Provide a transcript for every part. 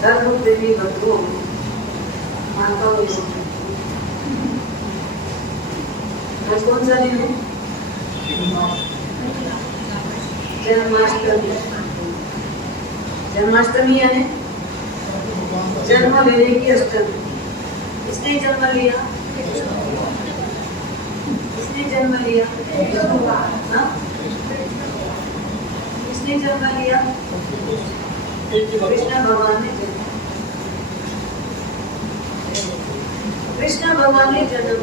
धर्म प्रेमी बंधुओं, माता आज कौन सा दिन है? जन्माष्टमी। जन्माष्टमी यानी जन्म लेने की अष्टमी। किसने जन्म लिया? किसने जन्म लिया? किसने जन्म लिया? कृष्ण भगवान ने जन्म। कृष्ण भगवान ने जन्म।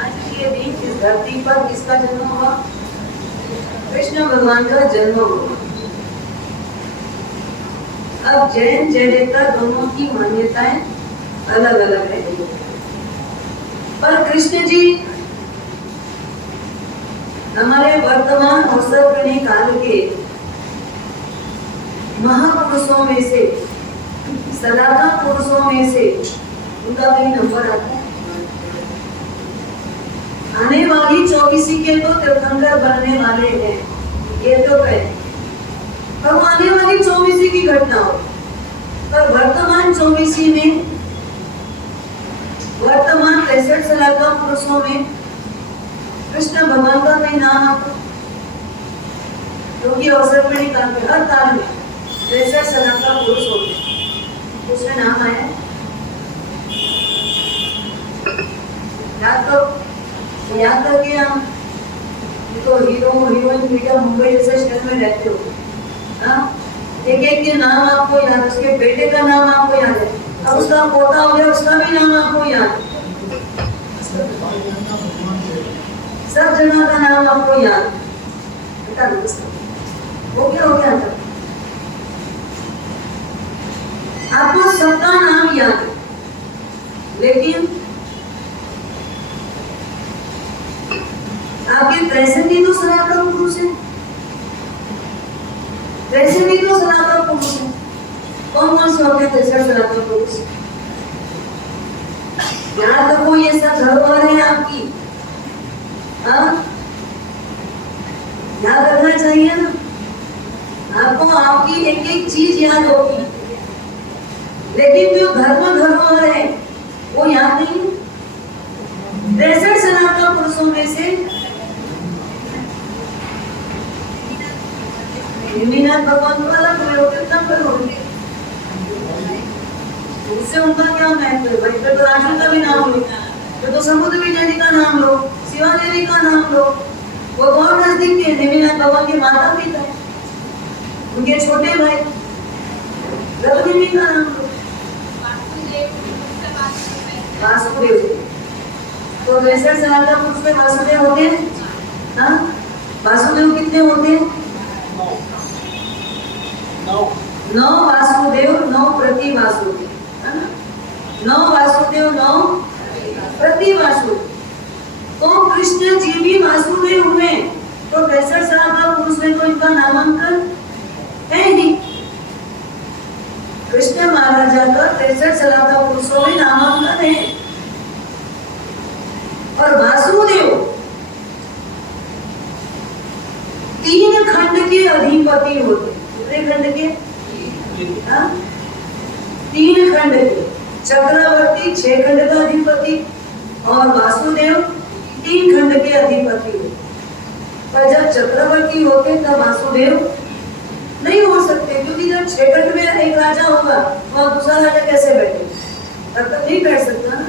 आज के दिन इस धरती पर किसका जन्म हुआ? कृष्ण भगवान का जन्म हुआ। अब जैन जैनेतर दोनों की मान्यताएं अलग अलग है, पर कृष्ण जी हमारे वर्तमान अवसर काल के महापुरुषों में से, सनातन पुरुषों में से उनका कहीं नंबर आता है? आने वाली 24 के तो तीर्थंकर बनने वाले हैं, ये तो कहें। पर वो आने वाली 24 की घटना हो, पर वर्तमान 24 में, वर्तमान 63 साल का पुरुषों में कृष्ण भगवान का कहीं नाम आपको? क्योंकि अवसर में निकाल के हर काल में 63 साल का पुरुष होते, उसमें नाम आया याद करके हम तो हीरो हीरोइन मीडिया मुंबई जैसे शहर में रहते हो, एक एक के नाम आपको याद, उसके बेटे का नाम आपको याद है, अब उसका पोता हो गया, उसका भी नाम आपको याद, सब जगह का नाम आपको याद। वो क्या हो गया था? आपको सबका नाम याद है, लेकिन आपके प्रेजेंट भी तो सनातन पुरुष है, प्रेजेंट भी तो सनातन पुरुष है। कौन कौन से होते हैं सनातन पुरुष? याद रखो, ये सब धरोहर है आपकी। याद रखना चाहिए ना, आपको आपकी एक एक चीज याद होगी, लेकिन जो धर्म धरोहर है वो याद नहीं। 63 सनातन पुरुषों में से भगवान को अलग नंबर होंगे, उससे उनका क्या महत्व है भाई? तो राजू का भी नाम लो, तो समुद्र विजय का नाम लो, शिवा देवी का नाम लो, वो बहुत नजदीक के देवीनाथ भगवान के माता पिता है, उनके छोटे भाई रघुदेवी का नाम लो, वासुदेव। तो 63 साल का पुरुष में वासुदेव होते हैं। वासुदेव कितने होते हैं? 9 वासुदेव, 9 प्रति वासुदेव, है ना? 9 वासुदेव, 9 प्रति वासुदेव। तो कृष्ण जी भी वासुदेव हुए, तो 63 साल का पुरुष में तो इनका नामांकन है नहीं। कृष्ण महाराजा का 63 साल का पुरुषों में नामांकन है, और वासुदेव 3 खंड के अधिपति होते। कितने खंड के? 3 खंड के। चक्रवर्ती 6 खंड का अधिपति, और वासुदेव 3 खंड के अधिपति होते। पर जब चक्रवर्ती होते तब वासुदेव नहीं हो सकते, क्योंकि जब 6 खंड में एक राजा होगा, वहां दूसरा राजा कैसे बैठे? तब तक नहीं बैठ सकता ना।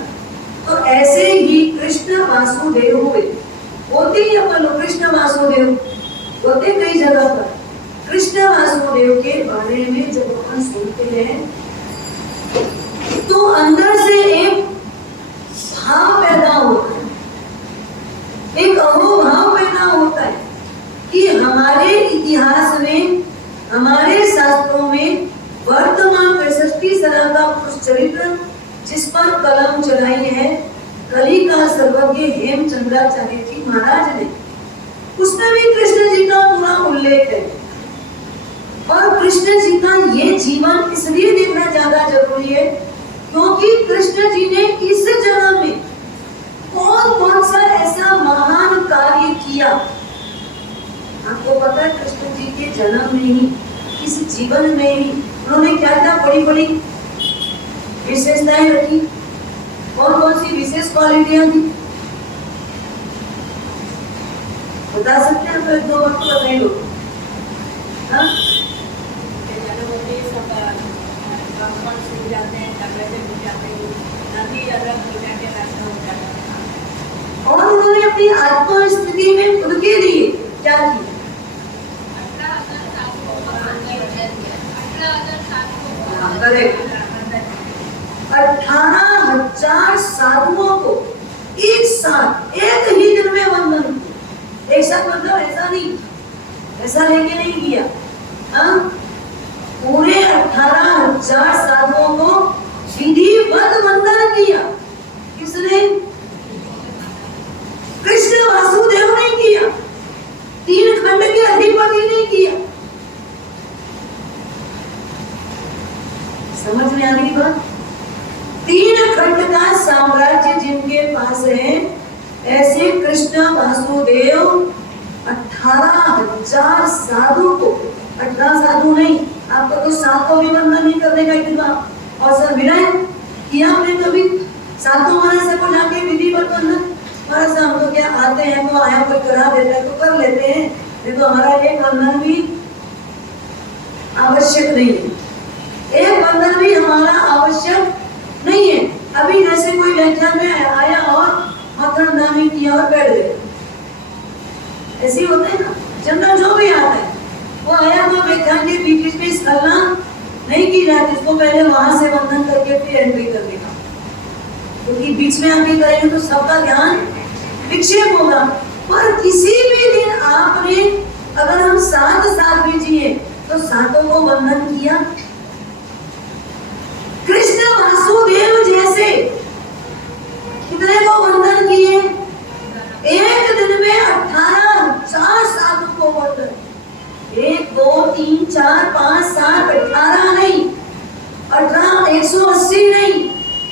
तो ऐसे ही कृष्ण वासुदेव हुए, होते ही अपन लोग कृष्ण वासुदेव होते कई जगह पर। कृष्ण वासुदेव के बारे में जब अपन सुनते हैं तो अंदर से एक भाव पैदा होता है, एक अहोभाव पैदा होता है कि हमारे इतिहास में, हमारे शास्त्रों में वर्तमान 65 साल का पुरुष चरित्र जिस पर कलम चलाई है कली का सर्वज्ञ हेमचंद्राचार्य जी महाराज ने, उसमें भी कृष्ण जी का पूरा उल्लेख है। और कृष्ण जी का ये जीवन इसलिए देखना ज्यादा जरूरी है क्योंकि कृष्ण जी ने इस जगह में कौन सा ऐसा महान कार्य किया। आपको पता है कृष्ण जी के जन्म में ही, इस जीवन में ही उन्होंने क्या क्या बड़ी बड़ी विशेषताएं रखी, कौन कौन सी विशेष क्वालिटियां थी, बता सकते हैं? तो एक दो वक्त बताइए लोग। हाँ और उन्होंने अपनी आत्मा स्थिति में खुद के लिए क्या किया? 18,000 साधुओं को एक साथ एक ही दिन में वंदन किया। एक साथ मतलब ऐसा नहीं, ऐसा लेके नहीं किया। हाँ पूरे 18,000 साधुओं को विधिवत वंदन किया। किसने? कृष्ण वासुदेव ने किया, 3 खंड के अधिपति ने किया। समझ में आ गई बात? 3 खंड का साम्राज्य जिनके पास है, ऐसे कृष्ण वासुदेव 18,000 साधु को, 18 साधु नहीं, आपका तो 7 को भी वंदन नहीं करने का इतना अवसर मिला है? किया हमने कभी? सातों महाराज को जाके विधिवत वंदन? महाराज हम तो क्या आते हैं तो आया कोई करा देता है तो कर लेते हैं, नहीं तो हमारा एक वंदन भी आवश्यक नहीं है। एक वंदन भी हमारा आवश्यक नहीं है। अभी जैसे कोई व्याख्यान में आया और मक्खन दानी किया और बैठ गए, ऐसे होता है ना। जनता जो भी आता है वो आया तो व्याख्यान के बीच में स्खलना नहीं की जाती, उसको पहले वहां से वंदन करके फिर एंट्री करने का, क्योंकि बीच में आके करेंगे तो सबका ध्यान विक्षेप होगा। पर किसी भी दिन आपने, अगर हम 7 साल भी जिए तो सातों को वंदन किया। कृष्ण वासुदेव जैसे कितने को वंदन किए? एक दिन में 18,000 साधु को वंदन। 1 2 3 4 5 7 18 नहीं, 18 180 नहीं,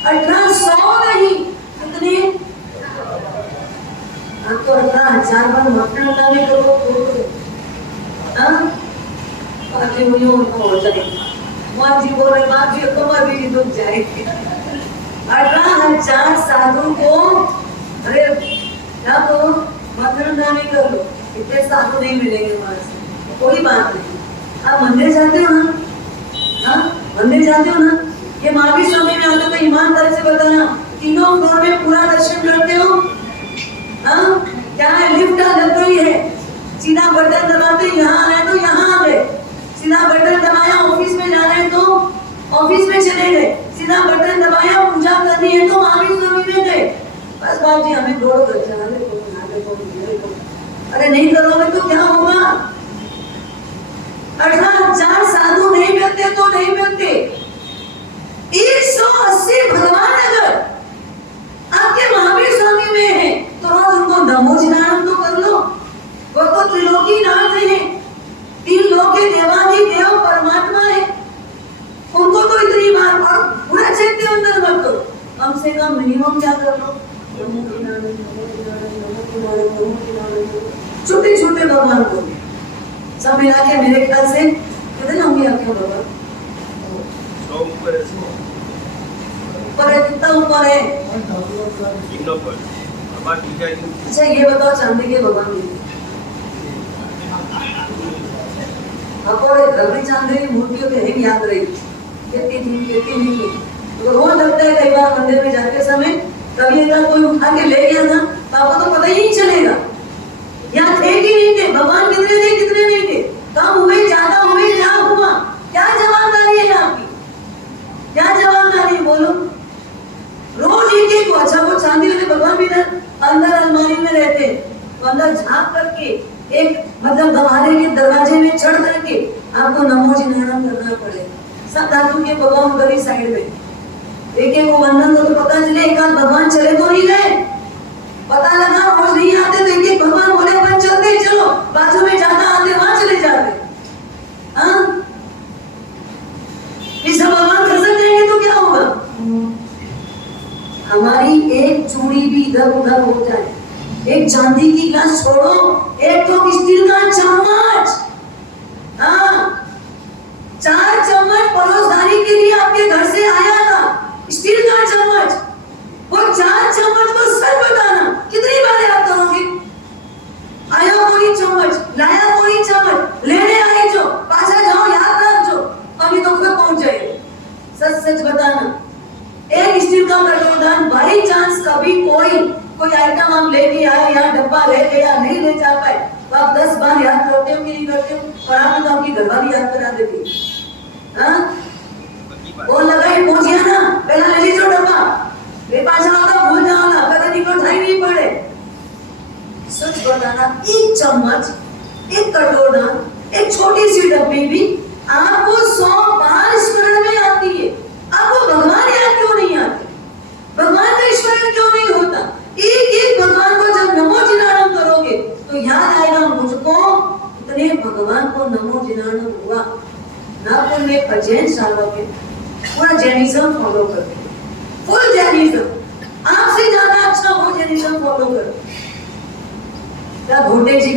1800 नहीं, कितने? आपको 18,000 बार मक्खन लगाने को बाप जी मुझे उनको हो जाएगा, माँ जी बोले बाप जी तुम्हार भी दुख जाएगी। 18,000 साधु को, अरे या तो मक्खन दानी कर लो, इतने साधु नहीं मिलेंगे वहां से, कोई बात नहीं। आप मंदिर जाते हो ना? हाँ मंदिर जाते हो ना? ये महावीर स्वामी में आते तो ईमानदारी से बताना, 3 फ्लोर में पूरा दर्शन करते हो? हाँ क्या है? लिफ्ट लग गई है, सीधा बटन दबाते यहाँ आए तो यहाँ आ गए, सीधा बटन दबाया ऑफिस में जाना है तो ऑफिस में चले गए, सीधा बटन दबाया पूजा करनी है तो महावीर स्वामी में गए। बस बाप जी हमें दौड़ कर चला अरे नहीं करोगे तो क्या होगा? 18,000 साधु नहीं मिलते तो नहीं मिलते। 180 भगवान अगर आपके महावीर स्वामी में है तो रोज उनको नमोजिनाम तो कर लो। वो तो त्रिलोकी नाथ है, 3 लोक के देवाधिदेव परमात्मा है, उनको तो इतनी बार और पूरा चैत्य अंदर मत दो, कम से कम मिनिमम क्या कर लो? छोटे छोटे भगवान को सब मिला के मेरे ख्याल से कितने होंगे आपके भगवान? ऊपर है, कितना ऊपर है? अच्छा ये बताओ चांदी के भगवान रबड़ी चांदी की मूर्तियों के हैं, याद रही कितनी थी कितनी नहीं थी। तो रोज लगता है कई बार मंदिर में जाते समय कभी एक कोई उठा के ले गया था तो आपको तो पता ही नहीं चलेगा यहाँ थे कि नहीं थे, भगवान कितने थे कितने नहीं थे, कम हुए ज्यादा हुए, क्या हुआ? क्या जवाबदारी है आपकी? क्या जवाबदारी है बोलो? रोज एक अच्छा वो चांदी वाले भगवान भी अंदर अलमारी में रहते हैं, तो अंदर झांक करके एक मतलब गवारे के दरवाजे में चढ़ करके आपको नमोजिनाम करना पड़ेगा। सब धातु के भगवान उधर ही साइड में एक एक को वंदन तो पता चले एक आध भगवान चले तो नहीं गए, पता लगा रोज नहीं आते तो एक एक भगवान बोले अपन चलते चलो, बाजू में ज्यादा आते वहां चले जाते। हाँ इस भगवान खसक जाएंगे तो क्या होगा? हमारी एक चूड़ी भी इधर उधर हो जाए, एक चांदी की ग्लास छोड़ो, एक तो स्टील का चम्मच, हाँ 4 चम्मच भाभी याद करा देती। हाँ वो लगाई पहुंचिया ना, पहला ले लीजिए डब्बा, ले पाछा होता भूल जाओ ना, पता नहीं को ढाई नहीं पड़े। सच बताना, एक चम्मच, एक कटोरा, एक छोटी सी डब्बी भी आपको 100 बार स्मरण में आती है। आपको भगवान याद क्यों नहीं आते? भगवान का स्मरण क्यों नहीं होता? एक एक भगवान को जब नमो जिनाणम करोगे तो याद आएगा मुझको इतने भगवान को नमो जिनाणम हुआ। नागपुर में 50 सालों के पूरा जैनिज्म फॉलो करते हैं, फुल जैनिज्म, आपसे ज्यादा अच्छा वो जैनिज्म फॉलो करते हैं। क्या घोटे जी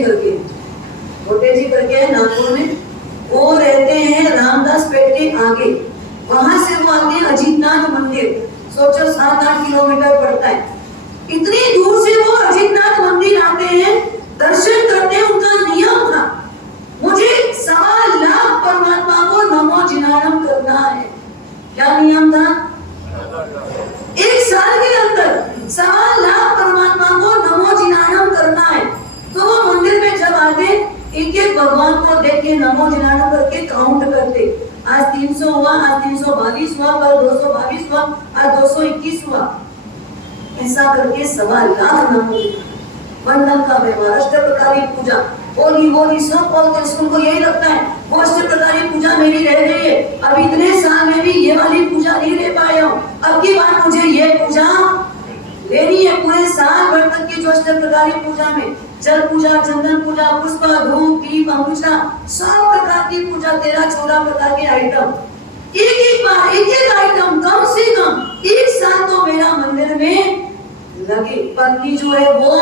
करके है नागपुर में, वो रहते हैं रामदास पेट के आगे, वहां से वो आते हैं अजीतनाथ मंदिर, सोचो 7-8 किलोमीटर पड़ता है। इतनी दूर से वो अजीतनाथ मंदिर आते हैं, दर्शन करते हैं। उनका नियम था मुझे 1.25 लाख परमात्मा को नमो जिनाणम करना है। क्या नियम था? एक साल के अंदर 1.25 लाख परमात्मा को नमो जिनाणम करना है। तो वो मंदिर में जब आते एक एक भगवान को देख के नमो जिनाणम करके काउंट करते। आज 300 हुआ, आज 322 हुआ, कल 222 हुआ, आज 221 हुआ। ऐसा करके 1.25 लाख नमो वंदन का व्यवहार, अष्टप्रकारी पूजा, ओली सब बोलते हैं। उनको यही लगता है वो अष्टप्रकारी पूजा मेरी रह गई है, अब इतने साल में भी ये वाली पूजा नहीं ले पाया हूँ, अब की बार मुझे ये पूजा लेनी है। पूरे साल भर तक की जो अष्टप्रकारी पूजा में जल पूजा, चंदन पूजा, पुष्प, धूप, दीप, अंकुशा, सब प्रकार की पूजा, 13-14 प्रकार के आइटम, एक बार एक आइटम कम से कम 1 साल तो मेरा मंदिर में लगे। पत्नी जो है वो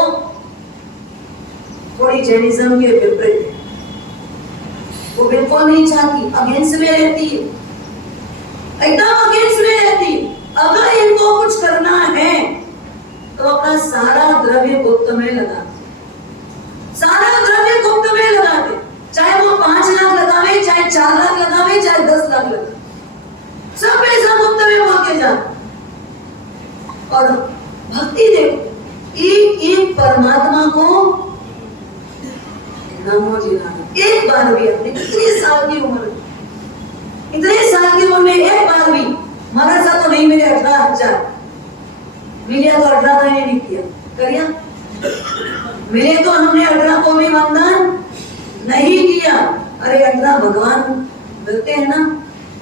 थोड़ी जैनिज्म के विपरीत है, वो बिल्कुल नहीं चाहती, अगेंस्ट में रहती है, एकदम अगेंस्ट में रहती है। अगर इनको कुछ करना है तो अपना सारा द्रव्य गुप्त में लगा, सारा द्रव्य गुप्त में लगा दे, चाहे वो 5 लाख लगावे, चाहे 4 लाख लगावे, चाहे 10 लाख लगावे, सब पैसा गुप्त में बोल के जा। और भक्ति देखो, एक परमात्मा को नमो जिनाणम एक बार भी अपने इतने साल की उम्र में एक बार भी, हमारा सा तो नहीं, मेरे 18,000 मिलिया तो 18 का नहीं किया करिया, मिले तो हमने 18 को भी वंदन नहीं किया। अरे 18 भगवान मिलते हैं ना,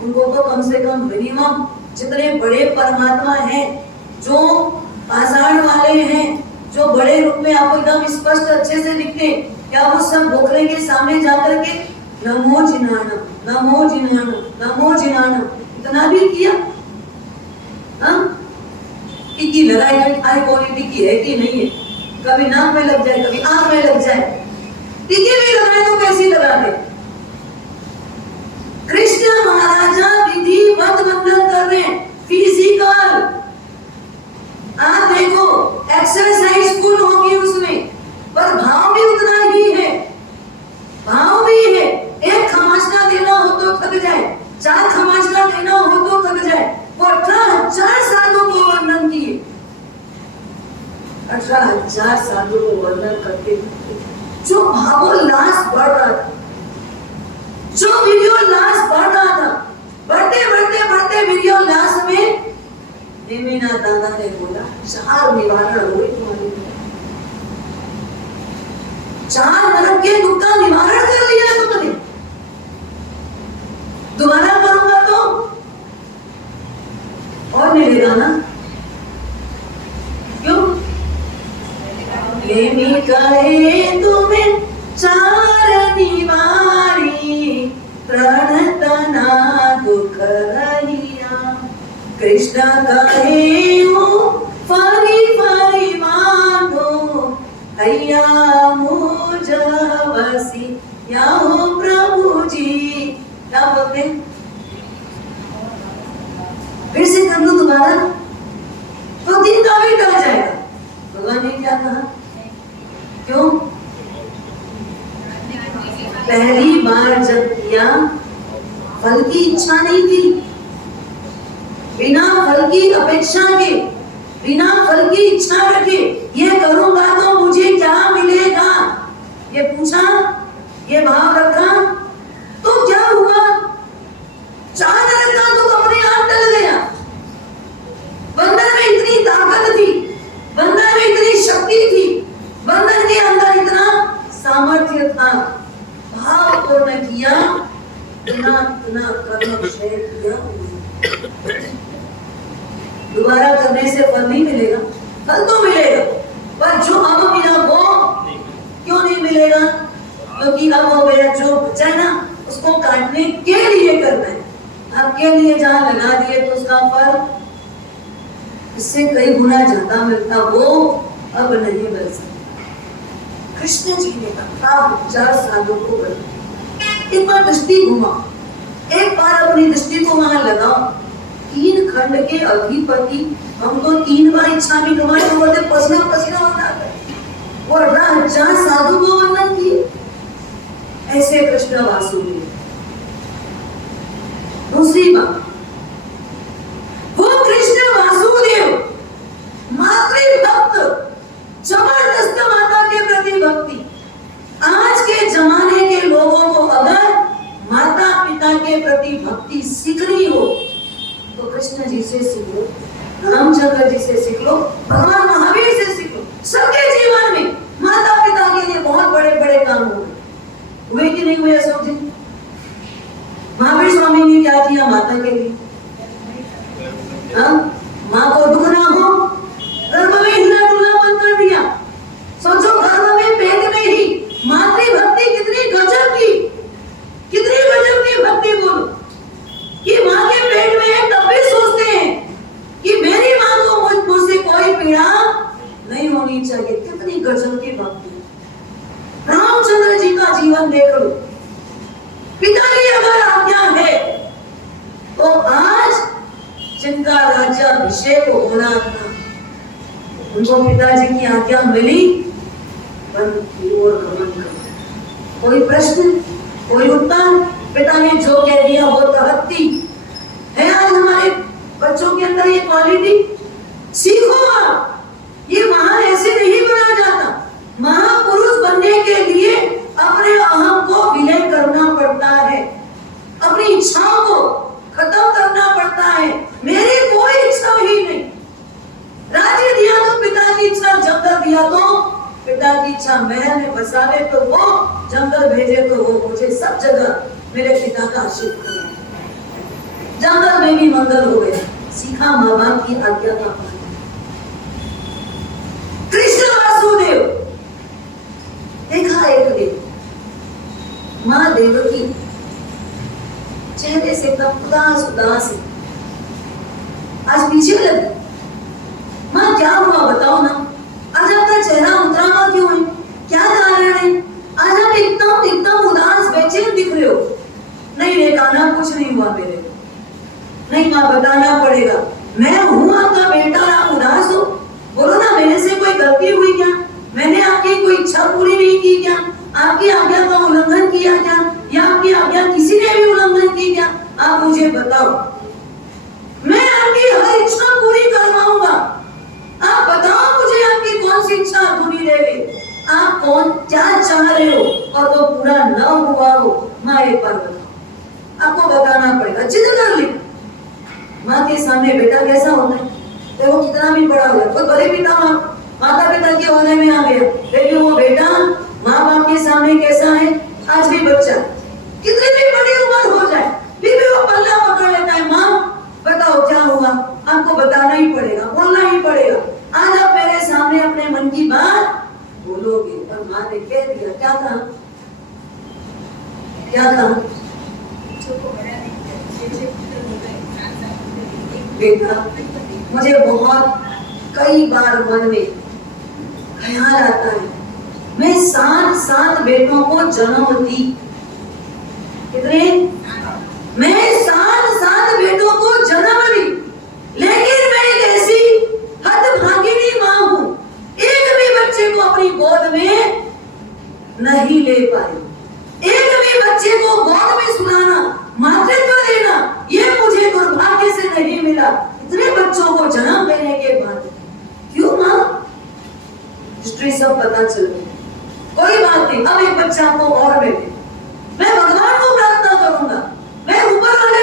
उनको तो कम से कम मिनिमम जितने बड़े परमात्मा हैं, जो पाषाण वाले हैं, जो बड़े रूप में आपको एकदम स्पष्ट अच्छे से दिखते, क्या वो सब बोखरे के सामने जाकर के नमो जिनाणम, नमो जिनाणम, नमो जिनाणम इतना भी किया? हाँ, टिक्की लगाई, आई कौन टिक्की है कि नहीं है, कभी नाक में लग जाए, कभी आंख में लग जाए, टिक्की भी लगाए तो कैसी लगा दे। कृष्ण महाराजा विधिवत वंदन कर रहे हैं, फिजिकल, आप देखो एक्सरसाइज फुल होगी उसमें, पर भाव भी उतना ही है, भाव भी है। एक खमासना देना हो तो थक जाए, 4 खमासना देना हो तो थक जाए। वो 18,000 सालों को वर्णन किए, 18,000 सालों को वर्णन करते जो भावोल्लास बढ़ रहा था, जो वीर्योल्लास बढ़ रहा था, बढ़ते वीर्योल्लास में नेमिनाथ दादा ने बोला 4 निवारण हुए तुम्हारे, 4 नरक के दुख का निवारण कर लिया तुमने, दोबारा करूंगा तो और मिलेगा ना? क्यों? नेमि कहे तुम्हें 4 निवारी, प्रणतना दुख हरिया, कृष्ण कहे फरी मानो, हैया मुझ वसी या हो प्रभु जी। क्या बोलते हैं? फिर से कर लो दोबारा तो दिन का भी टल जाएगा। भगवान ने क्या कहा? क्यों? पहली बार जब किया फल की इच्छा नहीं थी, बिना फल की अपेक्षा के, बिना फल की इच्छा रखे, ये करूंगा तो मुझे क्या मिलेगा, ये पूछा, ये भाव रखा तो क्या इतना कर्म क्षय किया, दोबारा करने से फल नहीं मिलेगा, फल तो मिलेगा, पर जो अब मिला वो क्यों नहीं मिलेगा? क्योंकि अब हो गया, जो बचा है ना उसको काटने के लिए करना है, आपके लिए जहाँ लगा दिए तो उसका फल इससे कई गुना ज्यादा मिलता, वो अब नहीं मिल सकता। कृष्ण जी ने कहा 4 सालों को बदल, एक बार दृष्टि घुमा, एक बार अपनी दृष्टि को वहां लगाओ। 3 खंड के अधिपति, हम तो 3 बार इच्छा भी कमाए होते, पसीना पसीना होता है, और 1000 साधु को वंदन किए। ऐसे कृष्ण वासुदेव। दूसरी बात, वो कृष्ण वासुदेव मातृभक्त, जबरदस्त माता के प्रति भक्ति। आज के जमाने के लोगों को अगर माता पिता के प्रति भक्ति सीखनी हो तो कृष्ण जी से सीख लो, रामचंद्र जी से सीख लो, भगवान महावीर से सीख लो। सबके जीवन में माता पिता के लिए बहुत बड़े बड़े काम हुए कि नहीं हुए अशोक जी? महावीर स्वामी ने क्या किया माता के लिए? माँ को दुख ना हो, गर्भ में हिला डुला बंद कर दिया। सोचो, गर्भ में पेट में ही मातृभक्ति कितनी गजब की, कितनी गजब की भक्ति बोलो, कि माँ के पेट में है तब भी सोचते हैं कि मेरी माँ को मुझसे कोई पीड़ा नहीं होनी चाहिए। कितनी गजब की भक्ति। रामचंद्र जी का जीवन देख लो, पिता की अगर आज्ञा है तो आज जिनका राज्याभिषेक होना था उनको पिताजी की आज्ञा मिली, वन की ओर गमन कर। कोई प्रश्न, कोई उत्तर? पिता ने जो कह दिया वो तहत्ती है। आज हमारे बच्चों के अंदर ये क्वालिटी सीखो आप। ये महान ऐसे नहीं बना जाता। महापुरुष बनने के लिए अपने अहम को विलय करना पड़ता है, अपनी इच्छाओं को खत्म करना पड़ता है। मेरी कोई इच्छा ही नहीं, राज्य दिया तो पिता की इच्छा, जंगल दिया तो पिता की इच्छा, महल में बसावे तो वो, जंगल भेजे तो वो, मुझे सब जगह मेरे पिता का आशीर्वाद करना। जंगल में भी मंगल हो गया, सीखा माँ बाप की आज्ञा का पालन। कृष्ण वासुदेव देखा एक दिन माँ देवकी चेहरे से एकदम उदास उदास है, आज पीछे लगी। माँ क्या हुआ बताओ ना, आज आपका चेहरा उतरा हुआ क्यों है, क्या कारण है? आज आप एकदम एकदम उदास बेचैन दिख रहे हो। नहीं रेखा ना, कुछ नहीं हुआ मेरे को। नहीं माँ बताना पड़ेगा, मैं हूँ आपका बेटा, आप उदास हो, बोलो ना मेरे से कोई गलती हुई क्या? मैंने आपकी कोई इच्छा पूरी नहीं की क्या? आपकी आज्ञा का उल्लंघन किया क्या? या आपकी आज्ञा किसी ने भी उल्लंघन की क्या? आप मुझे बताओ, मैं आपकी हर इच्छा पूरी करवाऊंगा। आप बताओ मुझे आपकी कौन सी इच्छा अधूरी रह गई, आप कौन क्या चाह रहे हो और वो पूरा न हुआ हो, माँ एक बार बताओ। आपको बताना पड़ेगा, जिद कर ली। माँ के सामने बेटा कैसा होता है, देखो कितना भी बड़ा हो जाए, खुद भले पिता माता पिता के होने में आ गया, लेकिन वो बेटा माँ बाप के सामने कैसा है? आज भी बच्चा, कितनी भी बड़ी उम्र हो जाए फिर भी वो पल्ला पकड़ लेता है। माँ बताओ क्या हुआ, आपको बताना ही पड़ेगा, बोलना ही पड़ेगा। आज आप मेरे सामने अपने मन की बात बोलोगे। और माँ ने कह दिया, क्या कहा? क्या कहा? बेटा मुझे बहुत कई बार मन में ख्याल आता है, मैं 7 बेटों को जन्म दी। कितने? मैं 7 बेटों को जन्म दी, लेकिन मैं एक ऐसी हतभागिनी माँ हूँ, एक भी बच्चे को अपनी गोद में नहीं ले पाई। एक भी बच्चे को गोद में सुलाना, मातृत्व देना, ये मुझे दुर्भाग्य से नहीं मिला। इतने बच्चों को जन्म देने के बाद क्यों माँ? हिस्ट्री सब पता चल गई, कोई बात नहीं। अब एक बच्चा को और बेटे, मैं भगवान को प्रार्थना करूंगा, मैं ऊपर वाले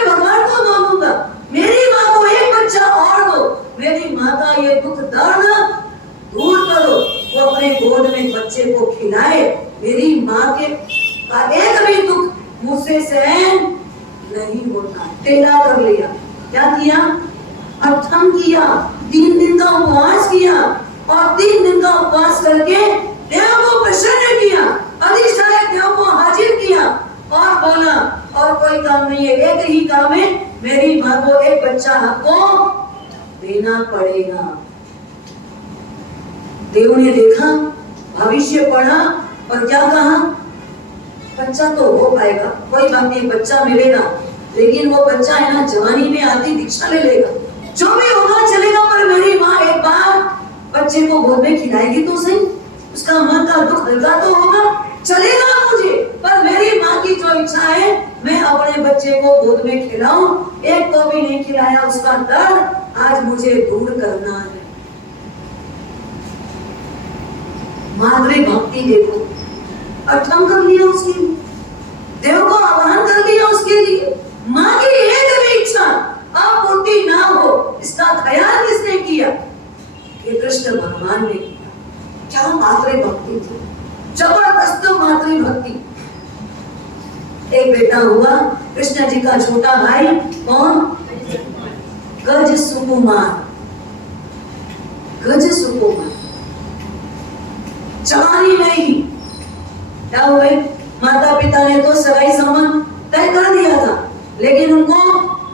होता है, टेढ़ा कर लिया। क्या किया? अठम किया, 3 दिन का उपवास किया और 3 दिन का उपवास करके देव को प्रसन्न किया, अधिष्ठायक देव को हाजिर किया और बोला और कोई काम नहीं है, एक ही काम है, मेरी माँ को एक बच्चा आपको देना पड़ेगा। देव ने देखा, भविष्य पढ़ा और क्या कहा? बच्चा तो हो पाएगा, कोई बात नहीं, बच्चा मिलेगा, लेकिन वो बच्चा है ना जवानी में आती दीक्षा ले लेगा, जो भी होगा चलेगा, पर मेरी माँ एक बार बच्चे को गोद में खिलाएगी तो सही, उसका मन का दुख हल्का तो होगा, चलेगा मुझे, पर मेरी माँ की जो इच्छा है मैं अपने बच्चे को गोद में खिलाऊं, एक को भी नहीं खिलाया, उसका दर्द आज मुझे दूर करना है। मातृ भक्ति देखो, अठम कर लिया उसके लिए, देव को आह्वान कर दिया उसके लिए, माँ की एक भी इच्छा अपूर्ति ना हो, इसका ख्याल किसने किया? ये कृष्ण भगवान ने किया। क्या मातृ भक्ति थी, जबरदस्त मातृ भक्ति। एक बेटा हुआ, कृष्ण जी का छोटा भाई, कौन? गज सुकुमार। गज सुकुमार जवानी नहीं, क्या हुए? माता पिता ने तो सगाई संबंध तय कर दिया था, लेकिन उनको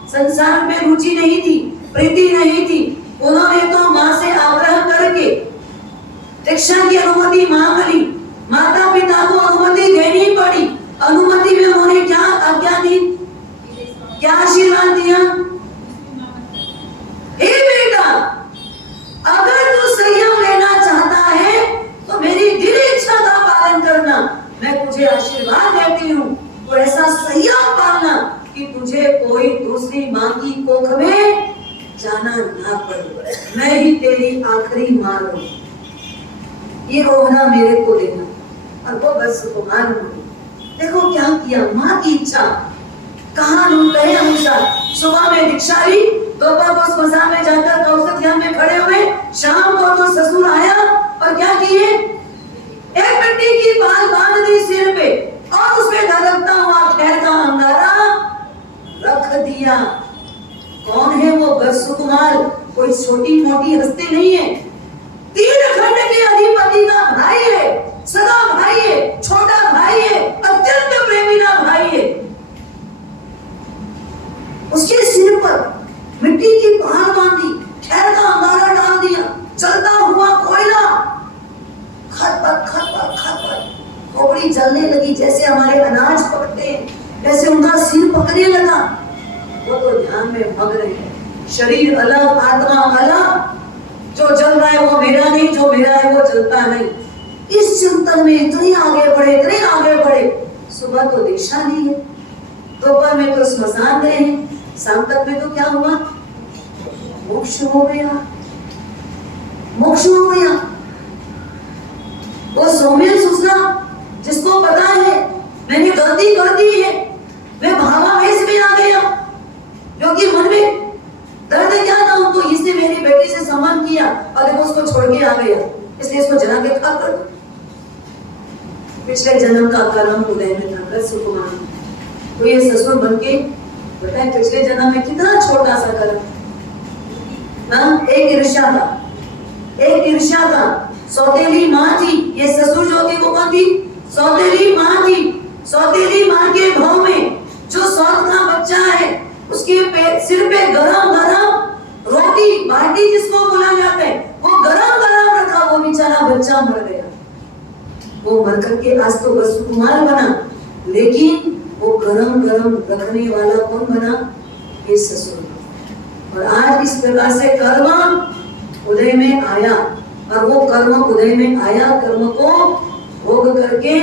संसार में रुचि नहीं थी, प्रीति नहीं थी। उन्होंने तो माँ से आग्रह करके दीक्षा की अनुमति मांग ली, माता पिता को अनुमति देनी पड़ी। अनुमति में उन्होंने क्या आज्ञा दी, क्या आशीर्वाद दिया? हे बेटा, अगर तू संयम लेना चाहता है तो मेरी दिल इच्छा का पालन करना, मैं तुझे आशीर्वाद देती हूँ, तो ऐसा संयम पालना कि तुझे कोई दूसरी माँ की कोख में जाना ना पड़े, मैं ही तेरी आखिरी माँ हूँ, ये रोना मेरे को देना। और वो बस कुमार देखो क्या किया, माँ की इच्छा, कहा कहे अनुसार सुबह में दीक्षा ली, दोपहर को स्मशान में जाकर कौशल में खड़े हुए, शाम को तो ससुर आया और क्या किए? एक मिट्टी की बाल बांध दी सिर पे और उसमें धड़कता हुआ खैर का अंगारा रख दिया। कौन है वो? गज कुमार कोई छोटी मोटी हस्ती नहीं है, 3 खंड के अधिपति का भाई है, सगा भाई है, छोटा भाई है, अत्यंत प्रेमीला भाई है। उसके सिर पर मिट्टी की बाल बांधी, खैर का अंगारा डाल दिया, चलता हुआ कोयला, खटपट खटपट खटपट खोपड़ी जलने लगी, जैसे हमारे अनाज पकते हैं, जैसे उनका सिर पकने लगा। वो तो ध्यान में मग्न है, शरीर अलग, आत्मा अलग, जो जल रहा है वो मेरा नहीं, जो मेरा है वो जलता नहीं। इस चिंतन में इतने आगे बढ़े, इतने आगे बढ़े। सुबह तो दीक्षा ली है, दोपहर में तो स्मशान गए हैं, शाम तक में तो क्या हुआ? मोक्ष हो गया, मोक्ष हो गया। वो सौम्य सुसना जिसको पता है मैंने गलती कर दी है, मैं भावावेश में आ गया, क्योंकि मन में दर्द क्या था, उनको इसने मेरी बेटी से संबंध किया और देखो उसको छोड़ के आ गया, इसलिए इसको जला के खा कर। पिछले जन्म का कर्म उदय में था गज सुकुमार, तो ये ससुर बन के बताए पिछले जन्म में कितना छोटा सा कर्म ना, एक ईर्ष्या था, एक ईर्ष्या था। सौतेली माँ थी, ये ससुर जो थी वो कौन थी? सौतेली माँ थी। सौतेली माँ के भाव में जो सौत का बच्चा है, उसके सिर पे गरम गरम रोटी बाटी जिसको बोला जाता है, वो गरम गरम रखा, वो बेचारा बच्चा मर गया। वो मर करके आज तो गज कुमार बना, लेकिन वो गरम गरम रखने वाला कौन बना? ये ससुर। और आज इस प्रकार से कर्म उदय में आया, और वो कर्म उदय में आया, कर्म को भोग करके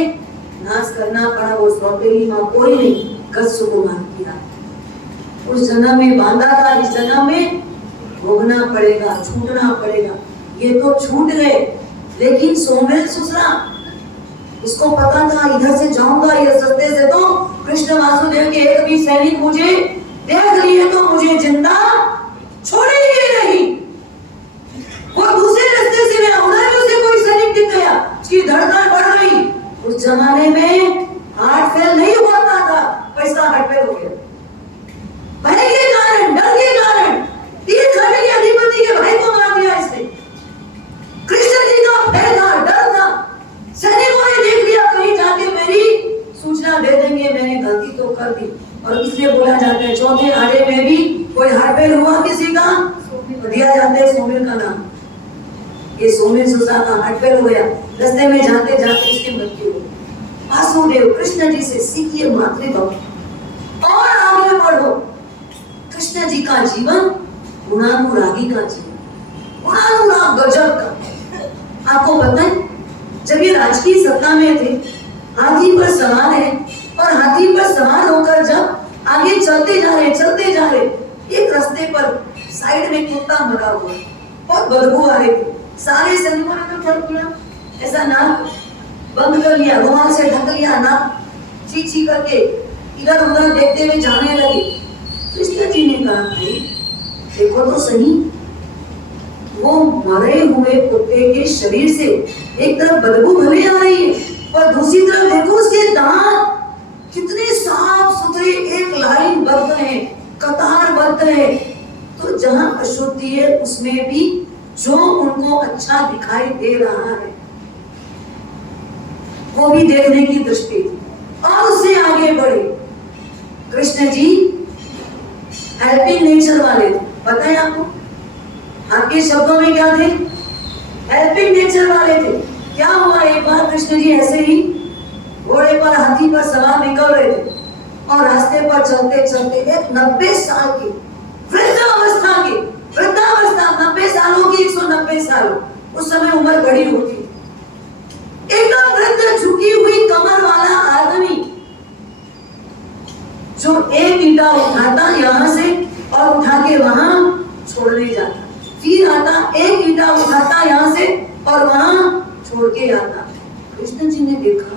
नाश करना पड़ा। वो सौतेली माँ कोई नहीं, गज कुमार किया। उस जन्म में बांधा था, इस जन्म में भोगना पड़ेगा, छूटना पड़ेगा। ये तो छूट गए, लेकिन सोमेल सुसरा उसको पता था इधर से जाऊंगा, ये रास्ते से तो कृष्ण वासुदेव के एक भी सैनिक मुझे देख लिए तो मुझे जिंदा छोड़ेंगे नहीं। वो दूसरे रास्ते से गया, उधर भी उसे कोई सैनिक दिख गया, उसकी धड़कन बढ़ गई। उस जमाने में हार्ट फेल नहीं होता था, पैसा हार्ट फेल हो गया। अखाड़े में भी कोई हार्टफेल हुआ किसी का तो दिया जाता है सोमिल का नाम। ये सोमिल सुसा का हार्टफेल हो गया, रास्ते में जाते जाते इसकी मृत्यु हो गई। वासुदेव कृष्ण जी से सीखिए मातृभक्ति और आगे बढ़ो। कृष्ण जी का जीवन गुणानुरागी का जीवन, गुणानुराग गजब का। आपको पता है जब ये राजकीय सत्ता में थे, हाथी पर सवार है और हाथी पर सवार होकर जब आगे चलते जा रहे, एक रास्ते पर साइड में कुत्ता मरा हुआ, बहुत बदबू आ रही थी। सारे सैनिकों ने तो क्या किया, ऐसा नाक बंद कर लिया, रुमाल से ढक लिया, नाक छी करके इधर उधर देखते हुए जाने लगे। कृष्ण जी ने कहा भाई देखो तो सही, वो मरे हुए कुत्ते के शरीर से एक तरफ बदबू भले आ रही है और दूसरी तरफ देखो उसके दांत कितने साफ सुथरे एक लाइन बद्ध है, कतार बद्ध है। तो जहां अशुद्धि है उसमें भी जो उनको अच्छा दिखाई दे रहा है वो भी देखने की दृष्टि और उससे आगे बढ़े। कृष्ण जी हेल्पिंग नेचर वाले थे, पता है आपको? आपके शब्दों में क्या थे? हेल्पिंग नेचर वाले थे। क्या हुआ, एक बार कृष्ण जी ऐसे ही घोड़े पर हाथी पर सवार निकल रहे थे और रास्ते पर चलते चलते एक 90 साल की वृद्धावस्था 90 सालों की 190 साल, उस समय उम्र बड़ी होती, एकदम वृद्ध झुकी हुई कमर वाला आदमी जो एक ईंटा उठाता यहाँ से और उठा के वहां छोड़ने जाता, फिर आता एक ईंटा उठाता यहाँ से और वहां छोड़ के आता। कृष्ण जी ने देखा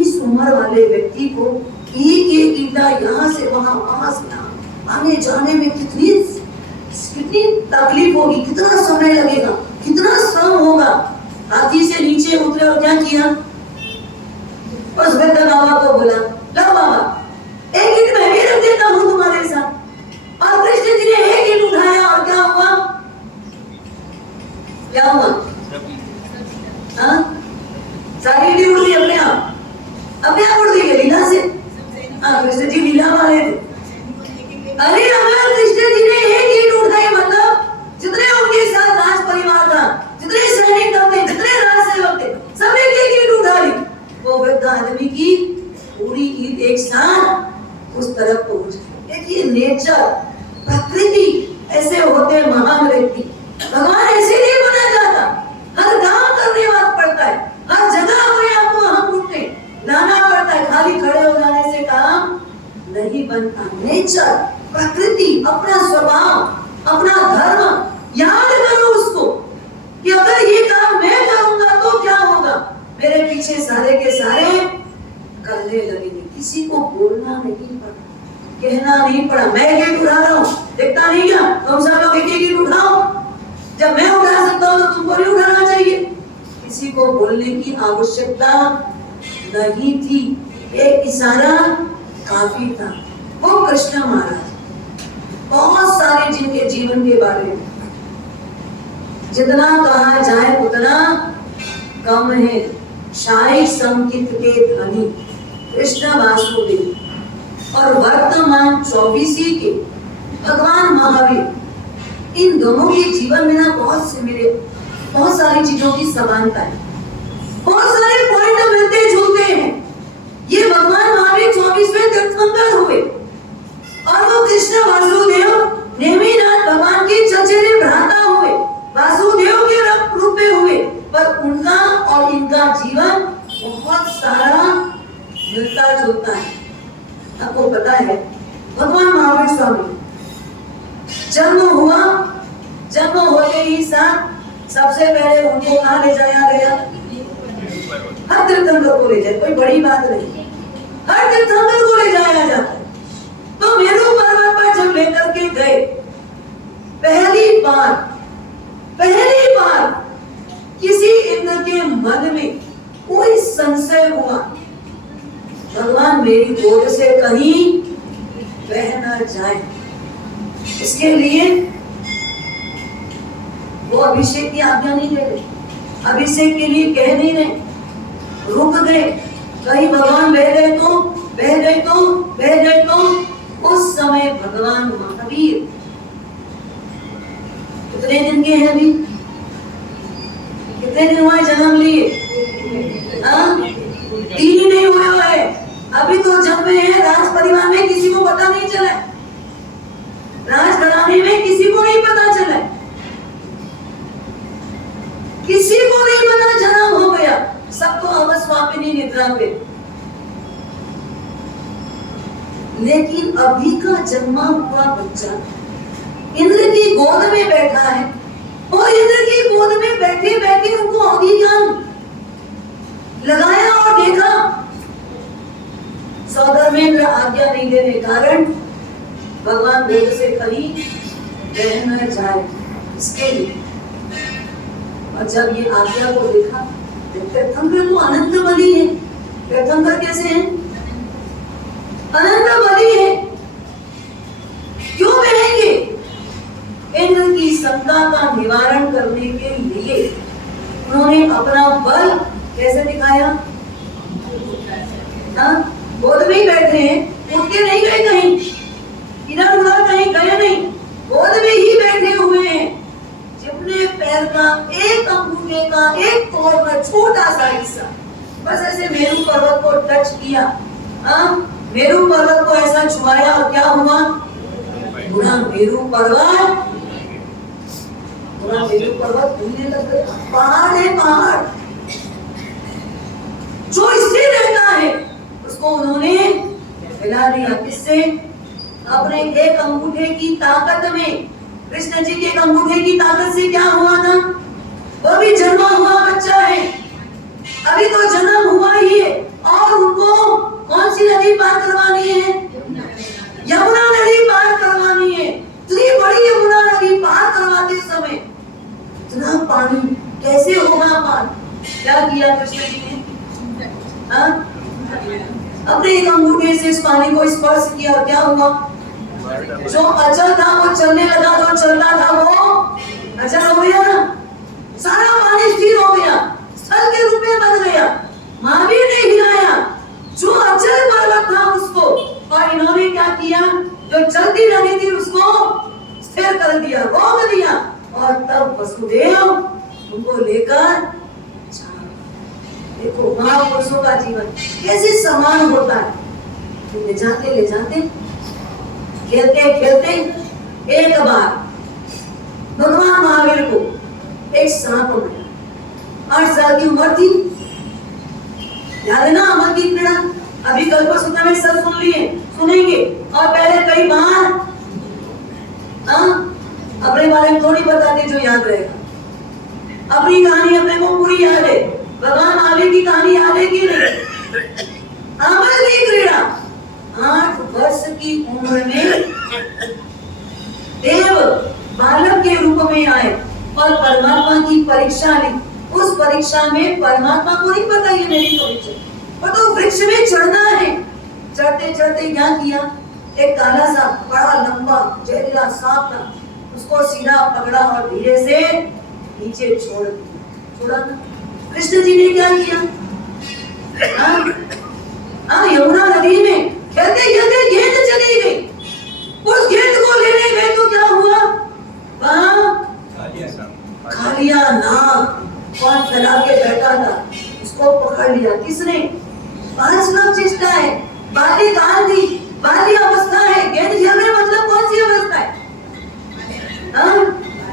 इस उम्र वाले व्यक्ति को एक एक ईंटा यहाँ से वहां से यहाँ आने जाने में कितनी तकलीफ होगी, कितना समय लगेगा, कितना श्रम होगा। हाथी से नीचे उतरे और क्या किया, उस वृद्ध बाबा को बोला लो बाबा एक ईंट मैं भी रख देता हूँ तुम्हारे साथ। और कृष्ण जी ने एक ईंट उठाया और क्या हुआ, हाँ सारी ईंटें उड़ गई अपने आप उड़ गई लीला से। हाँ कृष्ण जी लीला वाले थे। अरे अगर कृष्ण जी ने एक ईंट उठाई मतलब जितने उनके साथ राज परिवार था, जितने सैनिक थे, जितने राज सेवक थे, सब एक ईंट उठा ली। वो वृद्ध आदमी की पूरी ईंट एक साथ उस तरफ पहुंच गई। देखिए नेचर, प्रकृति, ऐसे होते महान व्यक्ति। भगवान ऐसे नहीं बना जाता, हर काम करने पड़ता है, हर जगह अपने आप को हम उठते लाना पड़ता है। खाली खड़े हो जाने से काम नहीं बनता। नेचर, प्रकृति, अपना स्वभाव, अपना धर्म याद करो उसको कि अगर ये काम मैं करूंगा तो क्या होगा, मेरे पीछे सारे के सारे करने लगेंगे। किसी को बोलना नहीं पड़ा, कहना नहीं पड़ा, मैं ये उठा रहा हूँ, देखता नहीं क्या तुम सब लोग एक एक उठाओ, जब मैं उठा सकता हूँ तो तुमको भी उठाना चाहिए। किसी को बोलने की आवश्यकता नहीं थी, एक इशारा काफी था। वो कृष्ण महाराज बहुत सारे जिनके जीवन के बारे में जितना कहा जाए उतना कम है। शाही संगीत के धनी कृष्ण वासुदेव और वर्तमान 24 के भगवान महावीर, इन दोनों के जीवन में ना बहुत से मिले, बहुत सारी चीजों की समानता है, बहुत सारे पॉइंट मिलते जुलते हैं। ये भगवान महावीर 24वें तीर्थंकर हुए और वो कृष्ण वासुदेव नेमिनाथ भगवान के चचेरे भ्राता हुए, वासुदेव के रूप में हुए, पर उनका और इनका जीवन बहुत सारा मिलता जुलता है। आपको पता है भगवान महावीर स्वामी जन्म हुआ, जन्म होते ही साथ सबसे पहले उनको कहाँ ले जाया गया, हर तीर्थंकर को ले जाए, कोई बड़ी बात नहीं, हर तीर्थंकर को ले जाया जाता है। तो मेरू पर्वत पर जब लेकर के गए, पहली बार किसी इंद्र के मन में कोई संशय हुआ, भगवान मेरी गोद से कहीं बह न जाए, इसके लिए वो अभिषेक की आज्ञा नहीं दे रहे, अभिषेक के लिए कह नहीं रहे, रुक गए। कहीं भगवान बह गए तो उस समय भगवान महावीर कितने दिन के हैं अभी? कितने दिन हुए जन्म लिए? 3 ही नहीं हुए हुए, अभी तो जन्मे हैं। राज परिवार में किसी को पता नहीं चला, राजघराने में किसी को नहीं पता चला, किसी को नहीं पता जन्म हो गया, सब तो अवस्वापिनी निद्रा पे। लेकिन अभी का जन्मा हुआ बच्चा इंद्र की गोद में बैठा है और इंद्र की गोद में बैठे बैठे उनको अभिज्ञान लगाया और देखा। सौधर्मेंद्र आज्ञा नहीं देने कारण भगवान गोद से कहीं रह न जाए इसके लिए। और जब ये आज्ञा को देखा तो तीर्थंकर तो अनंत बली है। तीर्थंकर कैसे हैं? अनंत बली है, क्यों रहेंगे? इंद्र की शंका का निवारण करने के लिए उन्होंने अपना बल कैसे दिखाया? गोद में ही बैठे हैं, उठ के नहीं गए कहीं, इधर उधर कहीं गए नहीं, गोद में ही बैठे हुए हैं। जितने पैर का एक अंगूठे का एक तौर पर छोटा सा हिस्सा बस ऐसे मेरू पर्वत को टच किया, मेरू पर्वत को ऐसा छुआया और क्या हुआ? पूरा मेरू पर्वत हिलने लग गया। पहाड़ है, पहाड़ जो स्थिर रहता है उसको उन्होंने हिला दिया। किससे? अपने एक अंगूठे की ताकत में। कृष्ण जी के एक अंगूठे की ताकत से क्या हुआ था? वो भी जन्मा हुआ बच्चा है, अभी तो जन्म हुआ ही है, और उनको कौन सी नदी पार करवानी है? यमुना नदी पार करवानी है। इतनी बड़ी यमुना नदी पार करवाते समय इतना पानी कैसे होगा पार? क्या किया कृष्ण जी ने? अपने एक अंगूठे से इस पानी को स्पर्श किया और क्या हुआ? जो अचल था वो चलने लगा, जो चलता था वो अचल हो गया ना। सारा पानी स्थिर हो गया, स्थल के रूप में बन गया। महावीर ने हिलाया जो अचल पर्वत था उसको, और इन्होंने क्या किया? जो चलती नदी थी उसको स्थिर कर दिया, रोक दिया, और तब वसुदेव उनको लेकर। देखो महापुरुषों का जीवन कैसे समान होता है। ले जाते खेलते खेलते एक बार भगवान महावीर को एक सांप मिला। 8 साल की उम्र थी, याद है ना अमर की क्रीड़ा? अभी कल्पसूत्र में सब सुन लिए, सुनेंगे, और पहले कई बार अपने बारे में थोड़ी बताते जो याद रहेगा। अपनी कहानी अपने को पूरी याद है, भगवान महावीर की कहानी याद है कि नहीं? अमर की क्रीड़ा 8 वर्ष की उम्र में देव बालक के रूप में आए और परमात्मा की परीक्षा ली। उस परीक्षा में परमात्मा को नहीं पता ये मेरी परीक्षा, पर तो वृक्ष में चढ़ना है। चढ़ते चढ़ते क्या किया? एक काला सा बड़ा लंबा जहरीला सांप था, उसको सीधा पकड़ा और धीरे से नीचे छोड़ा ना। कृष्ण जी ने क्या किया? यमुना नदी में खेलते खेलते गेंद चली गई। उस गेंद को लेने गए तो क्या हुआ? खालिया नाग कौन फैला के बैठा था, उसको पकड़ लिया। किसने? 5 लाख चेष्टा है, बाल्यकाल थी, बाल्य अवस्था है। गेंद खेलने मतलब कौन सी अवस्था है?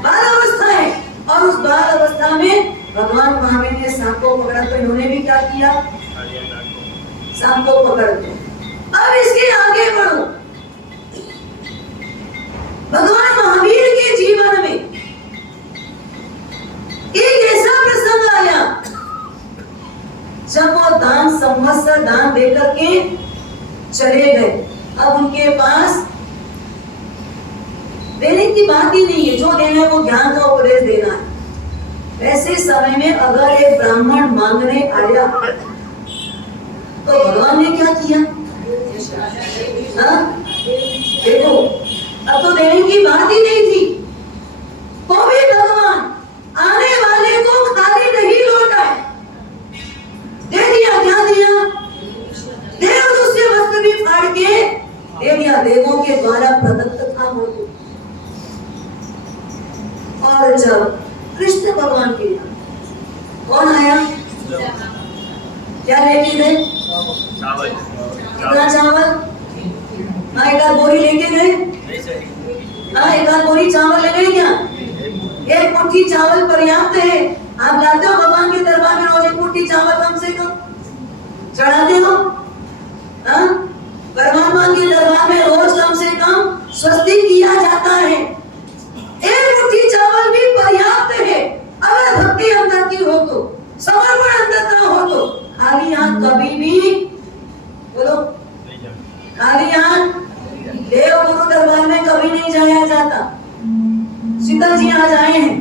बाल अवस्था है। और उस बाल अवस्था में भगवान महावीर ने सांप को पकड़ा, तो इन्होंने भी क्या किया? सांप को पकड़ लिया। अब इसके आगे बढ़ो। भगवान महावीर के जीवन में एक ऐसा प्रसंग आया जब वो दान संवत्सर दान देकर के चले गए। अब उनके पास देने की बात ही नहीं है, जो देना है वो ज्ञान का उपदेश देना है। ऐसे समय में अगर एक ब्राह्मण मांगने आया तो भगवान ने क्या किया? देखो अब तो देने की बात ही नहीं थी, तो भी भगवान आने वाले को खाली नहीं लौटाए, दे दिया। क्या दिया? देव दूसरे वस्त्र भी फाड़ के दे दिया। देवों के और जब कृष्ण भगवान के यहाँ कौन आया, क्या लेके गए, चावल। कितना चावल, हाँ एक आध बोरी लेके गए, हाँ एक आध बोरी चावल ले गए क्या, एक मुट्ठी चावल पर्याप्त है। आप लाते हो भगवान के दरबार में रोज एक मुट्ठी चावल कम से कम चढ़ाते हो, हाँ परमात्मा के दरबार में रोज कम से कम स्वस्ति किया जाता है। एक मुट्ठी चावल भी पर्याप्त है अगर भक्ति अंदर की हो तो, समर्पण अंदर का हो तो। खाली हाथ कभी भी, बोलो खाली हाथ देव गुरु दरबार में कभी नहीं जाया जाता। शीतल जी आज आए हैं,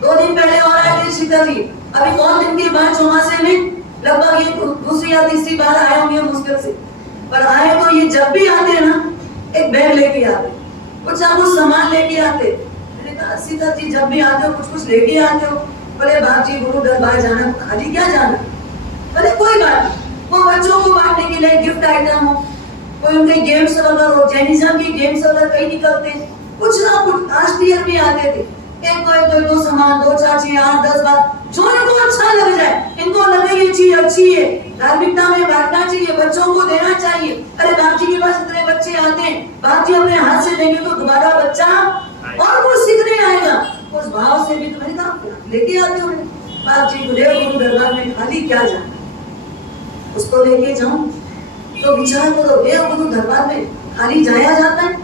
2 दिन पहले और आए थे शीतल जी, अभी बहुत दिन के बाद चौमासे में लगभग ये दूसरी या तीसरी बार आए होंगे मुश्किल से, पर आए तो ये जब भी आते हैं ना एक बैग लेके आते, कुछ ना कुछ सामान लेके आते। मैंने कहा शीतल जी जब भी आते हो कुछ कुछ लेके आते हो। बोले बाप जी गुरु दरबार जाना खाली क्या जाना, बोले कोई बात नहीं, वो बच्चों को बांटने के लिए गिफ्ट आइटम हो, कोई उनके गेम्स वगैरह हो, जैनिज्म के गेम्स वगैरह कहीं निकलते, कुछ ना कुछ लास्ट ईयर में आते थे, एक दो सामान, 2 4 6 8 10 बार जो इनको अच्छा लग जाए, इनको लगे ये चीज अच्छी है, धार्मिकता में बांटना चाहिए, बच्चों को देना चाहिए। अरे बाप जी के पास इतने बच्चे आते हैं, बाप जी अपने हाथ से देंगे तो दोबारा बच्चा और कुछ सीखने आएगा, उस भाव से भी। तो मैंने कहा लेके आते हो बाप जी गुरु दरबार में खाली क्या जाना, उसको लेके जाऊं तो विचार करो देव गुरु दरबार में खाली जाया जाता है।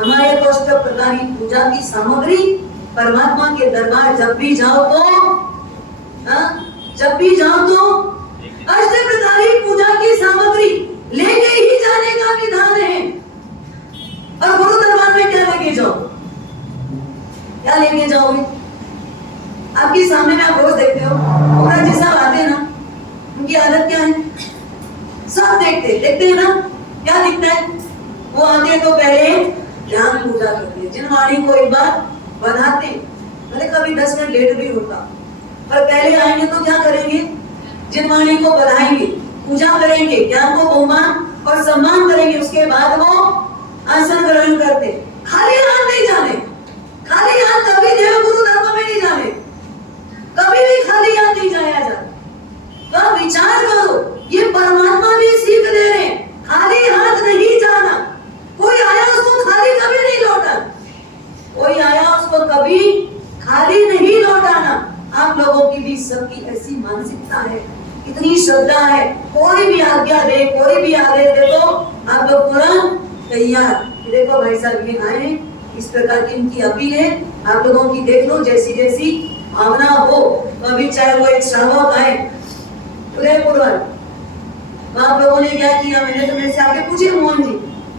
हमारे तो अष्ट प्रकार की पूजा की सामग्री परमात्मा के दरबार जब भी जाओ तो जब भी जाओ तो अष्ट प्रकार की पूजा की सामग्री लेके ही जाने का विधान है। और गुरु दरबार में क्या लेके जाओ, क्या लेके जाओगे? आपके सामने में आप रोज देखते हो मुखर्ज जी साहब आते हैं ना, उनकी आदत क्या है, सब देखते हैं ना, क्या दिखता है? वो आते हैं तो पहले ध्यान पूजा करते हैं, जिनवाणी को एक बार बनाते, भले कभी 10 मिनट लेट भी होता, पर पहले आएंगे तो क्या करेंगे, जिनवाणी को बनाएंगे, पूजा करेंगे, ज्ञान को बहुमान और सम्मान करेंगे, उसके बाद वो आसन ग्रहण करते। खाली हाथ नहीं जाने, खाली हाथ कभी देव गुरु दरबार में नहीं जाने, कभी भी खाली हाथ नहीं जाया जाता। तो विचार करो, ये परमात्मा भी सीख दे रहे हैं, खाली हाथ नहीं जाना। कोई आया उसको खाली कभी नहीं लौटाना, कोई आया उसको कभी खाली नहीं लौटाना। आप लोगों की भी सबकी ऐसी मानसिकता है, इतनी श्रद्धा है, कोई भी आज्ञा दे, कोई भी आदेश दे तो आप लोग तुरंत तैयार। देखो भाई साहब ये आए हैं, इस प्रकार की इनकी अपील है, आप लोगों की देख लो जैसी जैसी भावना हो। अभी चाहे वो एक श्रावक आए उदयपुर वाले, तो आप लोगों ने क्या किया, मैंने तो मेरे से आके पूछे मोहन जी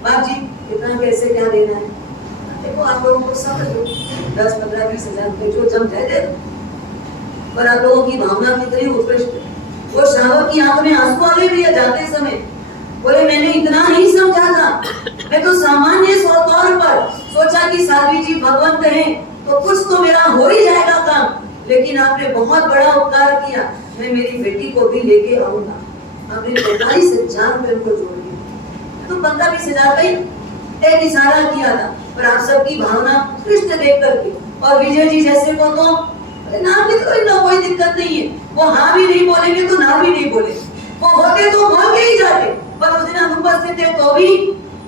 बाप जी कितना कैसे क्या देना है, देखो आप लोगों को समझ लो 10 15 20 हजार रुपए जो जम जाए दे, पर आप लोगों की भावना कितनी उत्कृष्ट है। वो श्रावक की आंख में आंसू आ गए भैया जाते समय, बोले मैंने इतना नहीं समझा था, मैं तो सामान्य तौर पर सोचा कि साध्वी जी भगवंत हैं तो कुछ तो मेरा हो ही जाएगा काम, लेकिन आपने बहुत बड़ा उपकार किया, मैं मेरी बेटी को भी लेके आऊंगा। आपने 45,000 रुपए को जोड़ दिया, तो 15-20 हजार का ही एक इशारा किया था, पर आप सबकी भावना कृष्ण देख करके, और विजय जी जैसे को तो नाम लिख लो, इतना कोई दिक्कत नहीं है, वो हाँ भी नहीं बोलेंगे तो ना भी नहीं बोले, वो होते तो बोल के ही जाते, पर उस दिन हम उपस्थित थे तो भी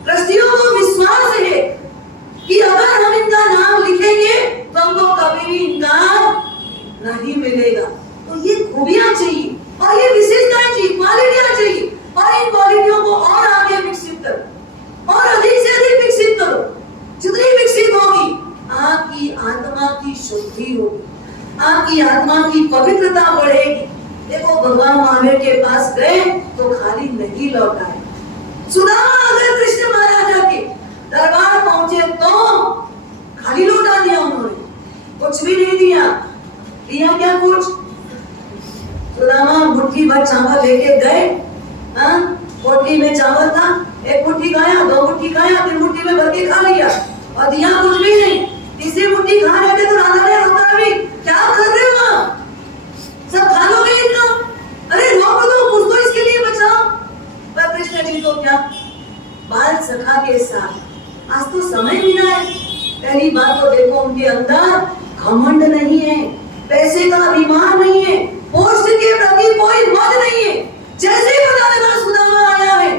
कृष्णियों को विश्वास है कि अगर हम इनका नाम लिखेंगे तो हमको कभी भी इनकार नहीं मिलेगा। तो ये खूबियां चाहिए और ये विशेषताएं चाहिए, क्वालिटियां चाहिए, और इन क्वालिटियों को और आगे विकसित करो और अधिक से अधिक विकसित करो। जितनी विकसित होगी आपकी आत्मा की शुद्धि होगी, आपकी आत्मा की पवित्रता बढ़ेगी। देखो भगवान महावीर के पास गए तो खाली नहीं लौटाए। सुदामा अगर कृष्ण महाराज के दरबार पहुंचे तो खाली लौटा दिया उन्होंने, कुछ भी नहीं दिया। दिया क्या कुछ? सुदामा मुट्ठी भर चावल लेके गए, मुट्ठी में चावल था, एक मुट्ठी खाया, 2 मुट्ठी खाया, 3 मुट्ठी में भर के खा लिया, और दिया कुछ भी नहीं। तीसरी मुट्ठी खा रहे थे तो राधा ने रोका भी, क्या कर रहे हो आप, सब खा लोगे इतना, अरे रोक दो, कुछ तो इसके लिए बचाओ। पर कृष्ण जी तो क्या बाल सखा के साथ, आज तो समय मिला है, पहली बात तो देखो उनके अंदर घमंड नहीं है, पैसे का अभिमान नहीं है, पोस्ट के प्रति कोई मद नहीं है। जैसे ही पता लगा सुदामा आया है,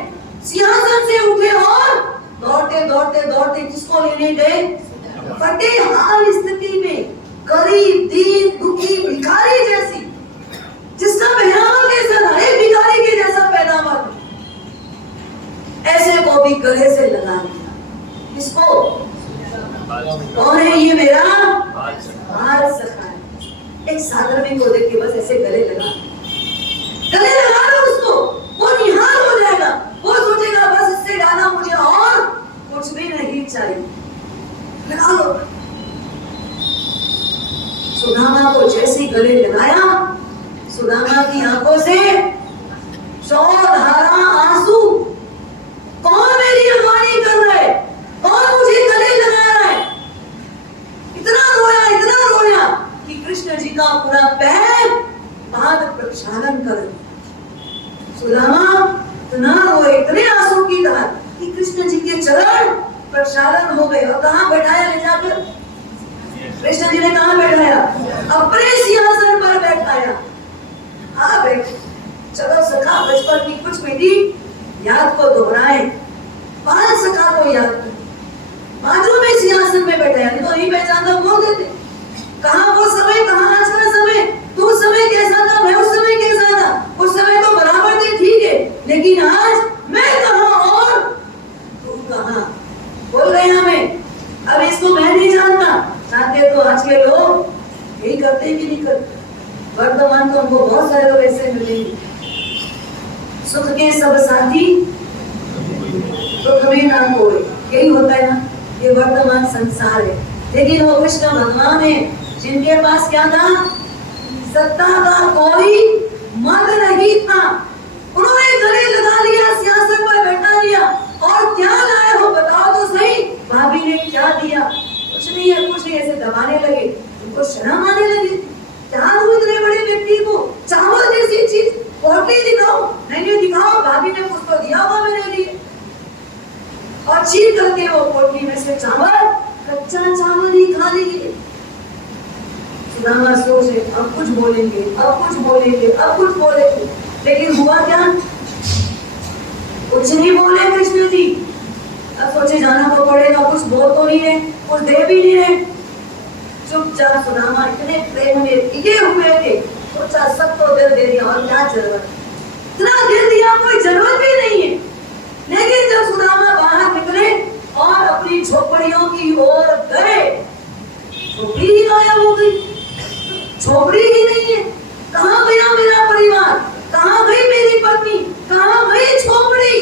सिंहासन से उठे और दौड़ते दौड़ते दौड़ते किसको लेने गए? फटे हाल स्थिति में, गरीब, दीन, दुखी, भिखारी जैसी, जिसका पहनावा कैसा था, एक भिखारी के जैसा पहनावा था, ऐसे को भी गले से लगा लिया। किसको? कौन है ये? मेरा बाल सखा है। एक साधर्मी को देख के बस ऐसे गले लगा लो उसको, वो निहाल हो जाएगा, वो सोचेगा बस इससे डाला मुझे और कुछ भी नहीं चाहिए, लगा लो। सुदामा को जैसे गले लगाया, सुदामा की आंखों से 100 धारा आंसू। कौन मेरी अगवानी कर रहा है? कौन मुझे गले लगा रहा है? इतना रोया कि कृष्ण जी का पूरा पैर पाद प्रक्षालन कर। सुदामा इतना रोए, इतने आंसू की धार कि कृष्ण जी के चरण प्रक्षालन हो गए। और कहाँ बैठाया ले जाकर? कृष्ण जी ने कहाँ बैठाया? अपने सिंहासन पर बैठाया। हाँ बैठ, चलो सखा बचपन की कुछ बेटी याद को दोहराए, बाल सखा को याद कर। बाजू में सिंहासन में बैठाया, नहीं तो नहीं पहचानता बोल देते। कहाँ वो समय, कहाँ आज का समय? तो उस समय कैसा था, मैं उस समय कैसा था? उस समय तो बराबर थे, ठीक है, लेकिन आज मैं कहाँ और तू कहाँ? बोल रहे हैं हमें। अब इसको मैं नहीं जानता, जानते तो आज के लोग यही करते हैं कि नहीं करते? वर्तमान तो हमको बहुत सारे लोग ऐसे मिलेंगे, सुख के सब साथी दुख में ना कोई, यही होता है ना, ये वर्तमान संसार है। लेकिन वो कृष्ण भगवान है जिनके पास क्या था? सत्ता का कोई मद नहीं था। उन्होंने गले लगा लिया, सिंहासन पर बैठा लिया, और क्या लाए हो बताओ तो सही। भाभी ने क्या दिया? कुछ नहीं है, कुछ नहीं, ऐसे दबाने लगे, उनको शर्म आने लगी। क्या दूं इतने बड़े व्यक्ति को चावल जैसी चीज? पोटली दिखाओ? नहीं दिखाओ, भाभी ने कुछ तो दिया हुआ मेरे लिए। और चीर करके वो पोटली में से चावल, कच्चा चावल ही खा लिए। सुदामा सोचे अब कुछ बोलेंगे, अब कुछ बोलेंगे, अब कुछ बोलेंगे, लेकिन हुआ क्या? कुछ नहीं बोले कृष्ण जी। अब सोचे जाना तो पड़ेगा, कुछ बोल तो नहीं है, कुछ दे भी नहीं है। चुपचाप सुदामा इतने प्रेम में टिके हुए थे, सोचा सब तो दिल दे दिया, और क्या जरूरत? इतना दिल दिया, कोई जरूरत भी नहीं है। लेकिन जब सुदामा बाहर निकले और अपनी झोपड़ियों की ओर गए, झोपड़ी ही गायब हो गई, झोपड़ी ही नहीं है। कहाँ गया मेरा परिवार? कहाँ गई मेरी पत्नी? कहाँ गई झोपड़ी?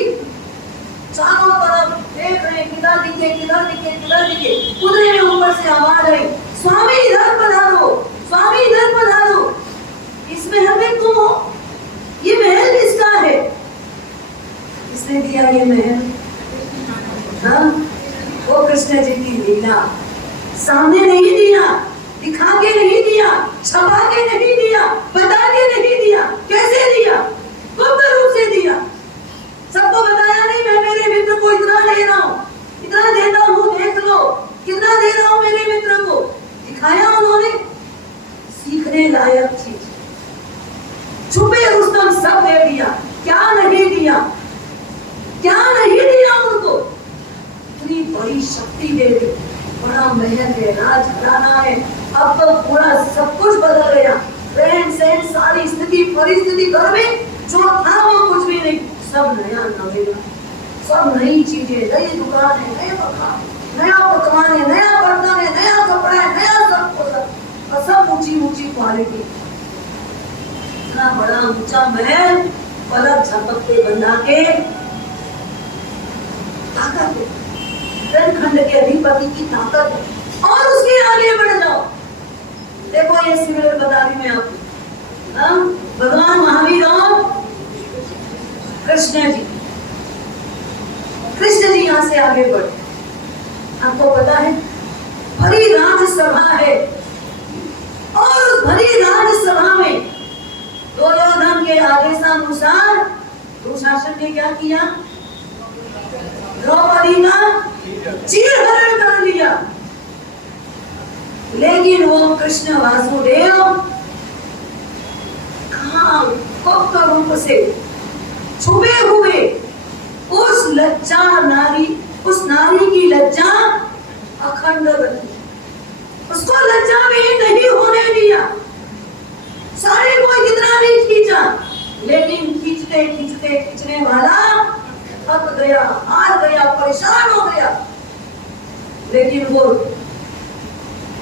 चारों तरफ देख रहे, किधर दिखे, किधर दिखे, किधर दिखे। कुदरे में ऊपर से आवाज आई, स्वामी इधर पधारो, स्वामी इधर पधारो। इस महल में तुम हो? ये महल किसका है? किसने दिया ये महल? हाँ, वो कृष्ण जी की लीला। सामने नहीं दिया, दिखा के नहीं दिया, छपा के नहीं दिया, बता के नहीं दिया। कैसे दिया? गुप्त रूप से दिया। सबको बताया नहीं, मैं मेरे मित्र को इतना दे रहा हूँ, इतना देता हूँ, देख लो कितना दे रहा हूँ मेरे मित्र को। दिखाया उन्होंने, सीखने लायक चीज। छुपे रुस्तम सब दे दिया, क्या नहीं दिया? क्या नहीं दिया उनको? इतनी बड़ी शक्ति दे दी, बड़ा महल है, राजघराना है। अब तो पूरा सब कुछ बदल गया, रहन सहन, सारी स्थिति परिस्थिति, घर में जो था वो कुछ भी नहीं, सब नया नवेला, सब नई चीजें, नई दुकान है, नए मकान, नया पकवान है, नया बर्तन है, नया कपड़ा है, नया सब कुछ, और सब ऊंची ऊंची क्वालिटी। इतना बड़ा ऊंचा महल, पलक झपकते बंधा के ताकत है, खंड के अधिपति की ताकत है। और उसके आगे बढ़ जाओ, देखो ये सिमिलर बता दी मैं आपको। भगवान महावीर और कृष्ण जी, कृष्ण जी यहाँ से आगे बढ़े। आपको पता है भरी राजसभा है, और उस भरी राजसभा में दुर्योधन के आदेशानुसार दुशासन ने क्या किया? द्रौपदी का चीरहरण कर लिया। लेकिन वो कृष्ण वासुदेव कहाँ गुप्त रूप से छुपे हुए उस लज्जा नारी, उस नारी की लज्जा अखंड रखी, उसको लज्जा में नहीं होने दिया। सारे को कितना भी खींचा, लेकिन खींचते खींचते खींचने वाला थक गया, हार गया, परेशान हो गया। लेकिन वो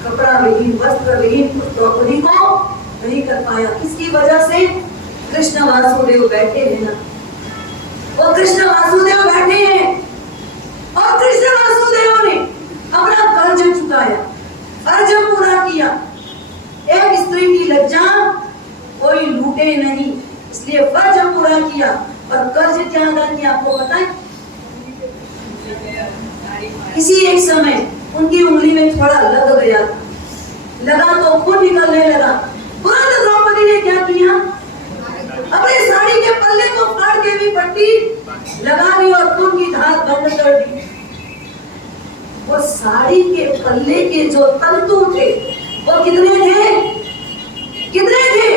कपड़ा विहीन, वस्त्र विहीन उस द्रौपदी को नहीं कर पाया। किसकी वजह से? कृष्ण वासुदेव बैठे हैं ना, वो कृष्ण वासुदेव बैठे हैं और कृष्ण वासुदेव ने अपना कर्ज चुकाया, कर्ज पूरा किया। एक स्त्री की लज्जा कोई लूटे नहीं, इसलिए कर्ज पूरा किया। और कर्ज क्या अदा किया आपको पता है? किसी एक समय उनकी उंगली में थोड़ा लग गया था, लगा तो खून निकलने लगा। तुरंत द्रौपदी ने क्या किया? अपने साड़ी के पल्ले को फाड़ के भी पट्टी लगा दी और खून की धार बंद कर दी। वो साड़ी के पल्ले के जो तंतु थे वो कितने थे? कितने थे?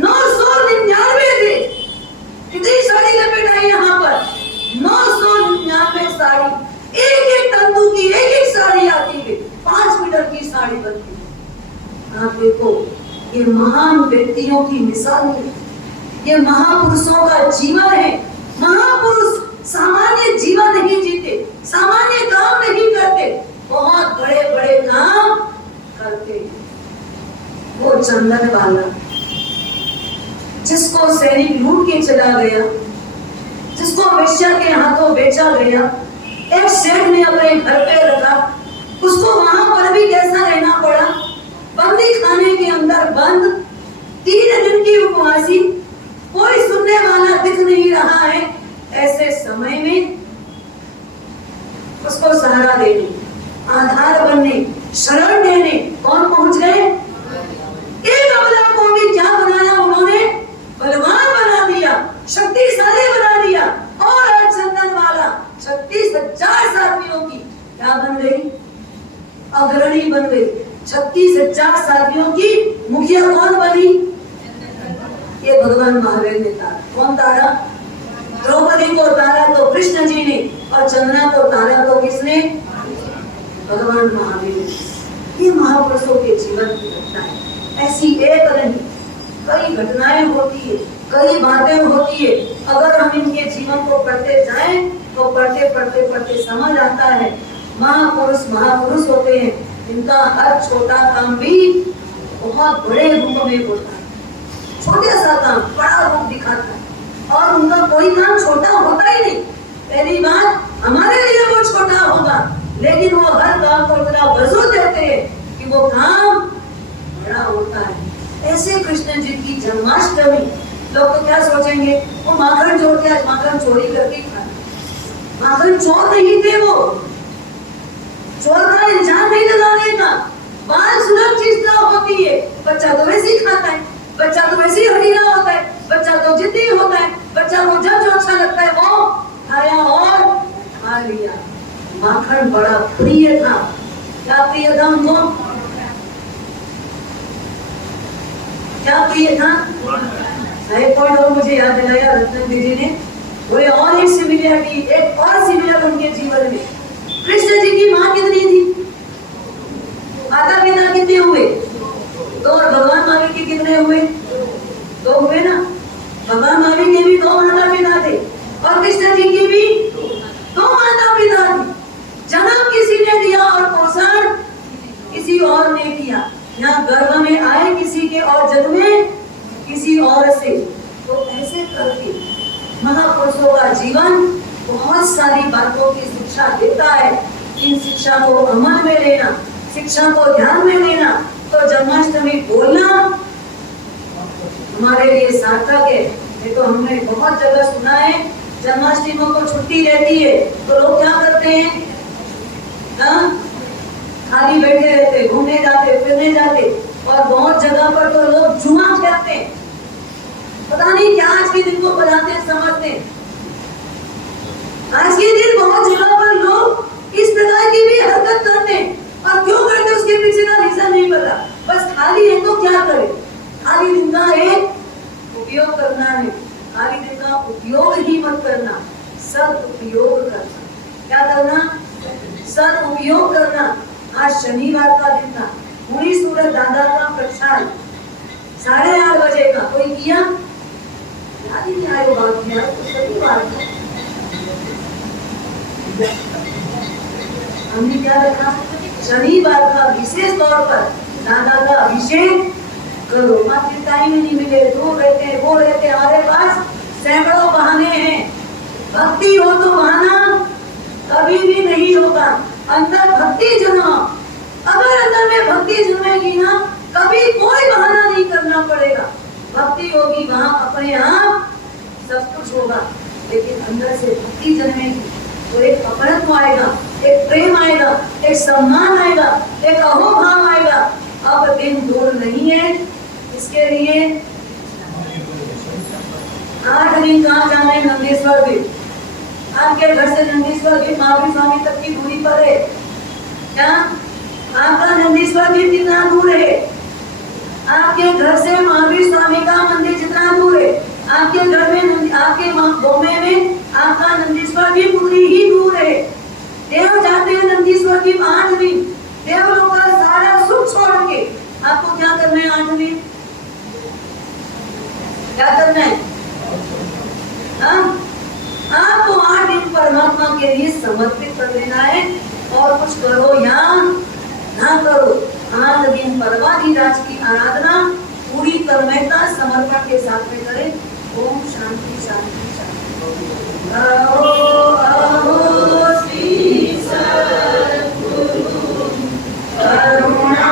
999 थे। कितनी साड़ी लपेट आई यहाँ पर? 999 साड़ी, एक एक तंतु की एक एक साड़ी आती है, 5 मीटर की साड़ी बनती है। आप देखो, ये महान व्यक्तियों की मिसाल है, ये महापुरुषों का जीवन है। महापुरुष सामान्य जीवन नहीं जीते, सामान्य काम नहीं करते, बहुत बड़े बड़े काम करते। वो चंदन वाला जिसको सैनिक लूट के चला गया, जिसको वेश्या के हाथों बेचा गया, एक सेठ ने अपने घर पे रखा, उसको वहां पर भी कैसा रहना पड़ा? बंदी खाने के अंदर बंद, 3 दिन की उपवासी, कोई सुनने वाला दिख नहीं रहा है। ऐसे समय में उसको सहारा देने, आधार बनने, शरण देने कौन पहुंच गए? एक अबला को भी क्या बनाया उन्होंने? बलवान बना दिया, शक्तिशाली बना दिया। और चंदन वाला 36,000 साथियों की क्या बन गई? अग्रणी बन गई। 36,000 साथियों की मुखिया कौन बनी? ये भगवान महावीर ने तारा। कौन तारा? द्रौपदी को तारा तो कृष्ण जी ने, और चंद्रा को तारा तो किसने? भगवान महावीर ने। ये महापुरुषों के जीवन की घटना है। ऐसी एक नहीं, कई घटनाएं होती है, कई बातें होती है। अगर हम इनके जीवन को पढ़ते जाएं तो पढ़ते पढ़ते पढ़ते समझ आता है महापुरुष महापुरुष होते हैं। इनका हर छोटा काम भी बहुत बड़े रूप में होता है, छोटे सा काम बड़ा रूप दिखाता है, और उनका कोई काम छोटा होता ही नहीं। पहली बात, हमारे लिए वो छोटा होगा, लेकिन वो हर काम को इतना वजूद देते हैं कि वो काम बड़ा होता है। ऐसे कृष्ण जी की जन्माष्टमी, लोग तो क्या सोचेंगे? वो माखन चोर के, आज माखन चोरी करके खाते। माखन चोर नहीं थे, वो चोर का इल्जाम नहीं लगाने का। बाल सुरक्षित होती है, बच्चा तो वैसे ही खाता है, बच्चा तो वैसे ही हटीला होता है, बच्चा तो जिद्दी होता है, बच्चा को जब जो अच्छा लगता है वो खाया और खा लिया। माखन बड़ा प्रिय था। क्या प्रिय था उनको? क्या प्रिय था? एक पॉइंट और मुझे याद दिलाया रत्न दीदी ने, बोले और एक सिमिलरिटी, एक और सिमिलर उनके जीवन में। कृष्ण जी की माँ कितनी थी? माता पिता कितने हुए? 2। और भगवान महावीर के कितने हुए? 2 हुए ना। भगवान महावीर के भी 2 माता पिता थे, और कृष्ण जी की भी 2 माता पिता थे। जन्म किसी ने दिया और पोषण किसी और ने किया। यहाँ गर्भ में आए किसी के और जन्मे किसी और से। तो ऐसे करके महापुरुषों का जीवन बहुत सारी बातों की शिक्षा देता है। इन शिक्षा को अमल में लेना, शिक्षा को ध्यान में लेना, तो जन्माष्टमी बोलना हमारे लिए सार्थक है। ये तो हमने बहुत जगह सुना है, जन्माष्टमी को छुट्टी रहती है तो लोग क्या करते हैं? खाली बैठे रहते, घूमने जाते, फिरने जाते, और बहुत जगह पर तो लोग जुआ खेलते हैं। पता नहीं क्या आज के दिन को बनाते समझते। आज के दिन बहुत जगह पर लोग इस प्रकार की भी हरकत करते हैं, और क्यों करते उसके पीछे का रीजन है सद उपयोग करना। आज शनिवार का दिन था, पूरी सूरत दादा का प्रसाद 8:30 बजे का कोई किया? याद ही नहीं आयो बात किया तो शनिवार था। हमने क्या रखा? शनिवार का विशेष तौर पर दादा का अभिषेक करो। मात्र टाइम ही नहीं मिले, दूर रहते हैं, वो रहते, हमारे पास सैकड़ों बहाने हैं। भक्ति हो तो बहाना कभी भी नहीं होगा। अंदर भक्ति जन्मा, अगर अंदर में भक्ति जन्मेगी ना, कभी कोई बहाना नहीं करना पड़ेगा। भक्ति होगी वहां अपने आप सब कुछ होगा। लेकिन अंदर से भक्ति जन्मेगी तो एक अपनत्व आएगा, एक प्रेम आएगा, एक सम्मान आएगा, एक अहोभाव आएगा। अब दिन दूर नहीं है, इसके लिए 8 दिन कहाँ जाना है? नंदीश्वर भी। आपके घर से नंदीश्वर भी महावीर स्वामी तक की दूरी पर है क्या? आपका नंदीश्वर भी कितना दूर है? आपके घर से महावीर स्वामी का मंदिर जितना दूर है, आपके घर में आपके बॉम्बे में आपका नंदीश्वर भी उतनी ही दूर है। देव जाते हैं नंदीश्वर की 8 दिन, देवलों का सारा सुख छोड़ के आपको क्या करना है? 8 दिन क्या करना है? आपको 8 दिन परमात्मा के लिए समर्पित कर देना है। और कुछ करो या ना करो, 8 दिन परमाधिराज की आराधना पूरी तन्मयता समर्पण के साथ में करें। ओम शांति शांति शांति।